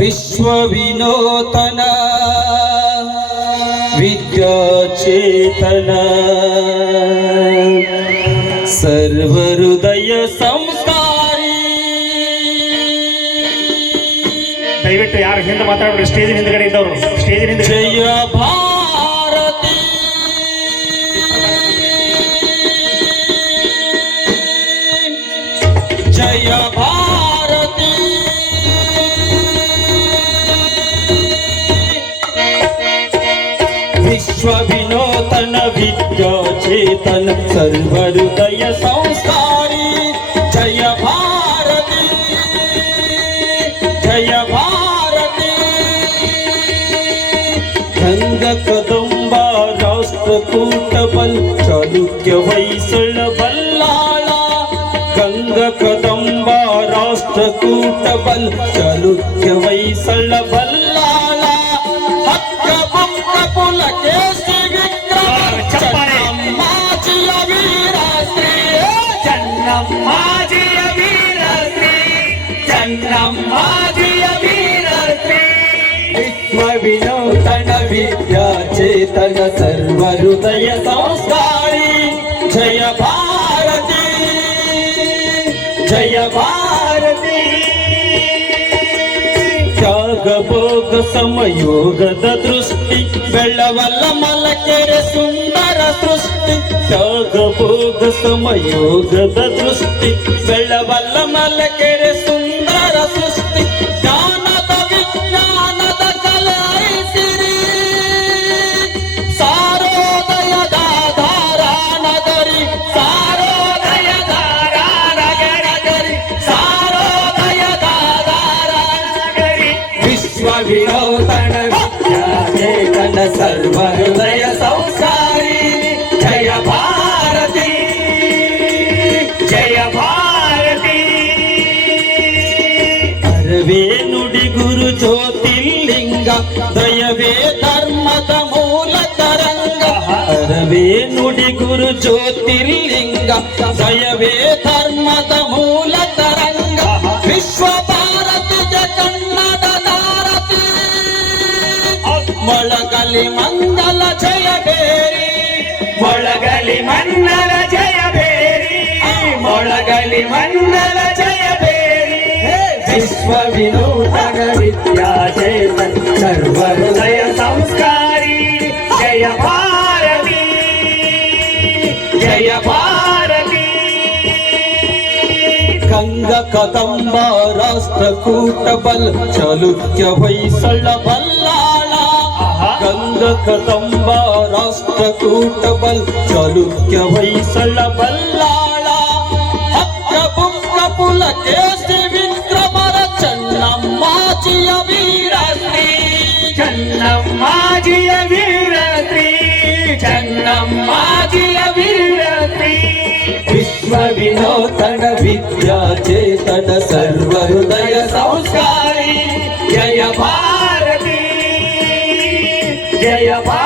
ವಿಶ್ವವಿನೂತನ ವಿದ್ಯಾಚೇತನ ಸರ್ವಹೃದಯ ಸಂಸ್ಕಾರಿ. ದಯವಿಟ್ಟು ಯಾರು ಹಿಂದೆ ಮಾತಾಡೋರು ಸ್ಟೇಜ್ ಹಿಂದ್ಗಡೆ ಇದ್ದವರು ಸ್ಟೇಜ್ ಹಿಂದೆ. ಜಯ ಭಾರತಿ ಜಯ ಭಾರತಿ ವಿಶ್ವವಿನೂತನ ವಿದ್ಯಾಚೇತನ ಸರ್ವಹೃದಯ ಸಂಸ್ಕಾರಿ. ಜಯ ಭಾರತಿ ಜಯ ಭಾರತಿ ಗಂಗ ಕದಂಬ ರಾಷ್ಟ್ರಕೂಟ ಬಲ್ ಚಾಲುಕ್ಯ ಹೊಯ್ಸಳ ಬಲ್ಲಾಳ. ಗಂಗ ಕದಂಬ ರಾಷ್ಟ್ರಕೂಟ ಬಲ್ ಚಾಲುಕ್ಯ ಹೊಯ್ಸಳ ಬಲ್ಲಾಳ. ಹಕ್ಕ ಬುಕ್ಕ ಪುಲಕೇಶಿ ವಿಕ್ರಮ ಚೆನ್ನಮ್ಮಾಜಿಯ ವೀರಶ್ರೀ. ಚೆನ್ನಮ್ಮಾಜಿಯ ವೀರಶ್ರೀ ಚೆನ್ನಮ್ಮಾಜಿಯ ವೀರಶ್ರೀ. ವಿಶ್ವವಿನೂತನ ವಿದ್ಯಾಚೇತನ ಸರ್ವಹೃದಯ ಸಂಸ್ಕಾರಿ. ಜಯ ಭಾರತಿ ಜಯ ಭಾರತಿ ತ್ಯಾಗ ಭೋಗ ಸಮಯೋಗದ ದೃಷ್ಟಿ ಬೆಳವಲ್ಲ ಮಲಕೆರೆ ಸುಂದರ ಸೃಷ್ಟಿ. ತ್ಯಾಗ ಭೋಗ ಸಮಯೋಗದ ದೃಷ್ಟಿ ಬೆಳವಲ್ಲ ಮಲಕೆರೆ ಸುಂದರ ಸೃಷ್ಟಿ. ಜ್ಞಾನದ ವಿಜ್ಞಾನದ ಕಲಾಯಿಸಿರಿ ಸಾರೋದಯದ ಧಾರಾ ನಗರಿ. ಸಾರೋದಯದ ನಗರಿ ಸಾರೋದಯದ ಧಾರಾ ನಗರಿ. ವಿಶ್ವವಿನೂತನ ವಿದ್ಯಾಚೇತನ ಸರ್ವಹೃದಯ ಸಂಸ್ಕಾರಿ. ಜಯ ಭಾರತಿ ಜಯ ಭಾರತಿ. ಅರವೇ ನುಡಿ ಗುರು ಜ್ಯೋತಿರ್ಲಿಂಗ ದಯವೇ ಧರ್ಮದ ಮೂಲ ತರಂಗ. ಅರವೇ ನುಡಿ ಗುರು ಜ್ಯೋತಿರ್ಲಿಂಗ ದಯವೇ ಧರ್ಮದ ಮೂಲ ತರಂಗ. ವಿಶ್ವ ಭಾರತಿಗೆ ಕನ್ನಡದ ಆರತಿ. ಮೊಳಗಲಿ ಮಂಗಲ ಜಯ ಬೇರಿ. ಮೊಳಗಲಿ ಮಂಗಲ ಜಯ ಬೇರಿ. ಮೊಳಗಲಿ ಮಂಗಲ ಜಯ ಬೇರಿ. ವಿಶ್ವವಿನೂತನ ವಿದ್ಯಾಚೇತನ ಸರ್ವಹೃದಯ ಸಂಸ್ಕಾರಿ. ಜಯ ಭಾರತಿ ಜಯ ಭಾರತಿ. ಗಂಗ ಕದಂಬ ರಾಷ್ಟ್ರಕೂಟ ಬಲ್ ಚಾಲುಕ್ಯ ಹೊಯ್ಸಳ ಬಲ್ಲಾಳ. ಗಂಗ ಕದಂಬ ರಾಷ್ಟ್ರಕೂಟ ಬಲ್ ಚಾಲುಕ್ಯ ಹೊಯ್ಸಳ ಬಲ್ಲಾಳ. ಹಕ್ಕ ಬುಕ್ಕ ಪುಲಕೇಶಿ ವಿಕ್ರಮರ ಚೆನ್ನಮ್ಮಾಜಿಯ ವೀರಶ್ರೀ. ಚೆನ್ನಮ್ಮಾಜಿಯ ವೀರಶ್ರೀ ಚೆನ್ನಮ್ಮಾಜಿಯ ವೀರಶ್ರೀ. ವಿಶ್ವವಿನೂತನ ವಿದ್ಯಾಚೇತನ ಸರ್ವಹೃದಯ ಸಂಸ್ಕಾರಿ. ಜಯ ಭಾರತಿ ಜಯ ಭಾರತಿ.